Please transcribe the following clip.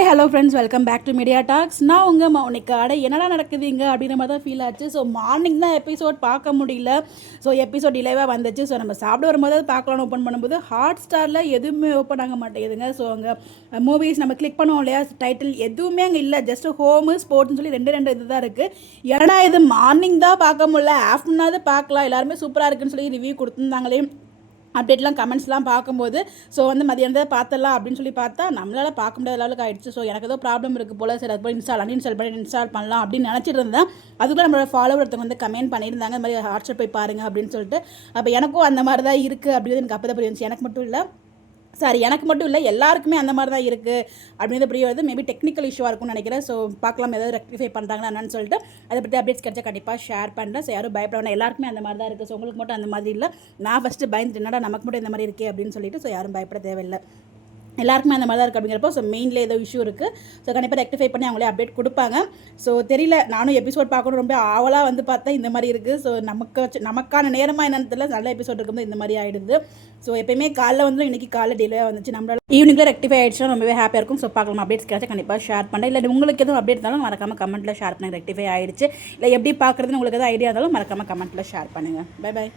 Hi hello friends, welcome back to media talks. நான் உங்கள் மௌனிகா. என்னடா நடக்குதுங்க அப்படின்ற மாதிரி தான் ஃபீல் ஆச்சு. ஸோ மார்னிங் தான் எபிசோட் பார்க்க முடியல. ஸோ எபிசோட் டிலேவாக வந்துச்சு. ஸோ நம்ம சாப்பிட வரும்போது பார்க்கலான்னு ஓப்பன் பண்ணும்போது ஹாட் ஸ்டாரில் எதுவுமே ஓப்பன் ஆக மாட்டேங்குதுங்க. ஸோ அங்கே மூவிஸ் நம்ம கிளிக் பண்ணுவோம் இல்லையா, டைட்டில் எதுவுமே அங்கே இல்லை. ஜஸ்ட் ஹோமு ஸ்போர்ட்ஸ்னு சொல்லி ரெண்டு இது தான் இருக்குது. ஏன்னா இது மார்னிங் தான் பார்க்க முடியல, ஆஃப்டர்நூனாவது பார்க்கலாம், எல்லாருமே சூப்பராக இருக்குன்னு சொல்லி ரிவ்யூ கொடுத்துருந்தாங்களே, அப்டேட்லாம் கமெண்ட்ஸ்லாம் பார்க்கும்போது ஸோ மதியானத்தை பார்த்துடலாம் அப்படின்னு சொல்லி பார்த்தா நம்மளால் பார்க்க முடியாத அளவுக்கு ஆகிடுச்சு. ஸோ எனக்கு ஏதோ ப்ராப்ளம் இருக்குது போல், சரி அது போய் அன்இன்ஸ்டால் பண்ணலாம் அப்படின்னு நினச்சிட்டு இருந்தேன். அதுக்குள்ளே நம்மளோட ஃபாலோவர் ஒருத்தவங்க வந்து கமெண்ட் பண்ணியிருந்தாங்க, இந்த மாதிரி ஹாட்ஸ்டார் போய் பாருங்கள் அப்படின்னு சொல்லிட்டு. அப்போ எனக்கும் அந்த மாதிரி தான் இருக்குது அப்படிங்கிறது எனக்கு அப்போ தான் புரிஞ்சிச்சு. எனக்கு மட்டும் இல்லை, எல்லாருக்குமே அந்த மாதிரி தான் இருக்குது அப்படிங்கிறது புரிய வருது. மேபி டெக்னிக்கல் இஷ்யூவாக இருக்கும்னு நினைக்கிறேன். ஸோ பார்க்கலாம் ஏதாவது ரெக்டிஃபை பண்ணுறாங்களா என்னன்னு சொல்லிட்டு. அதை பற்றி அப்டேட்ஸ் கிடைச்சா கண்டிப்பாக ஷேர் பண்ணுறேன். ஸோ யாரும் பயப்பட, எல்லாருக்குமே அந்த மாதிரி தான் இருக்குது. ஸோ உங்களுக்கு மட்டும் அந்த மாதிரி இல்லை. நான் ஃபஸ்ட்டு பயந்துட்டு என்னடா நமக்கு மட்டும் இந்த மாதிரி இருக்கே அப்படின்னு சொல்லிட்டு. ஸோ யாரும் பயப்பட தேவையில்லை, எல்லாருக்குமே அந்த மாதிரி தான் இருக்குது அப்படிங்கிறப்போ. ஸோ மெயினில் ஏதோ இஷ்யூ இருக்குது. ஸோ கண்டிப்பாக ரெக்டிஃபை பண்ணி அவங்களே அப்டேட் கொடுப்பாங்க. ஸோ தெரியல, நானும் எபிசோட் பார்க்கணும் ரொம்ப ஆவலாக வந்து பார்த்தா இந்த மாதிரி இருக்குது. ஸோ நமக்கான நேரமாக என்னன்னு தெரியல, நல்ல எபிசோட் இருக்கும்போது இந்த மாதிரி ஆகிடுது. ஸோ எப்பயுமே காலைல வந்து இன்றைக்கி காலைல டிலே வந்துச்சு, நம்மளால் ஈவினிங்கில் ரெக்டிஃபை ஆகிடுச்சுன்னா ரொம்பவே ஹாப்பியாக இருக்கும். ஸோ பார்க்கலாம், அப்டேட்ஸ் கிடைச்சா கண்டிப்பாக ஷேர் பண்ணுறேன். இல்லை உங்களுக்கு எதுவும் அப்டேட் இருந்தாலும் மறக்காமல் கமெண்ட்டில் ஷேர் பண்ணுங்கள். ரெக்டிஃபை ஆகிடுச்சு இல்லை எப்படி பார்க்குறதுன்னு உங்களுக்கு எதாவது ஐடியா இருந்தாலும் மறக்காமல் கமெண்ட்டில் ஷேர் பண்ணுங்கள். பை.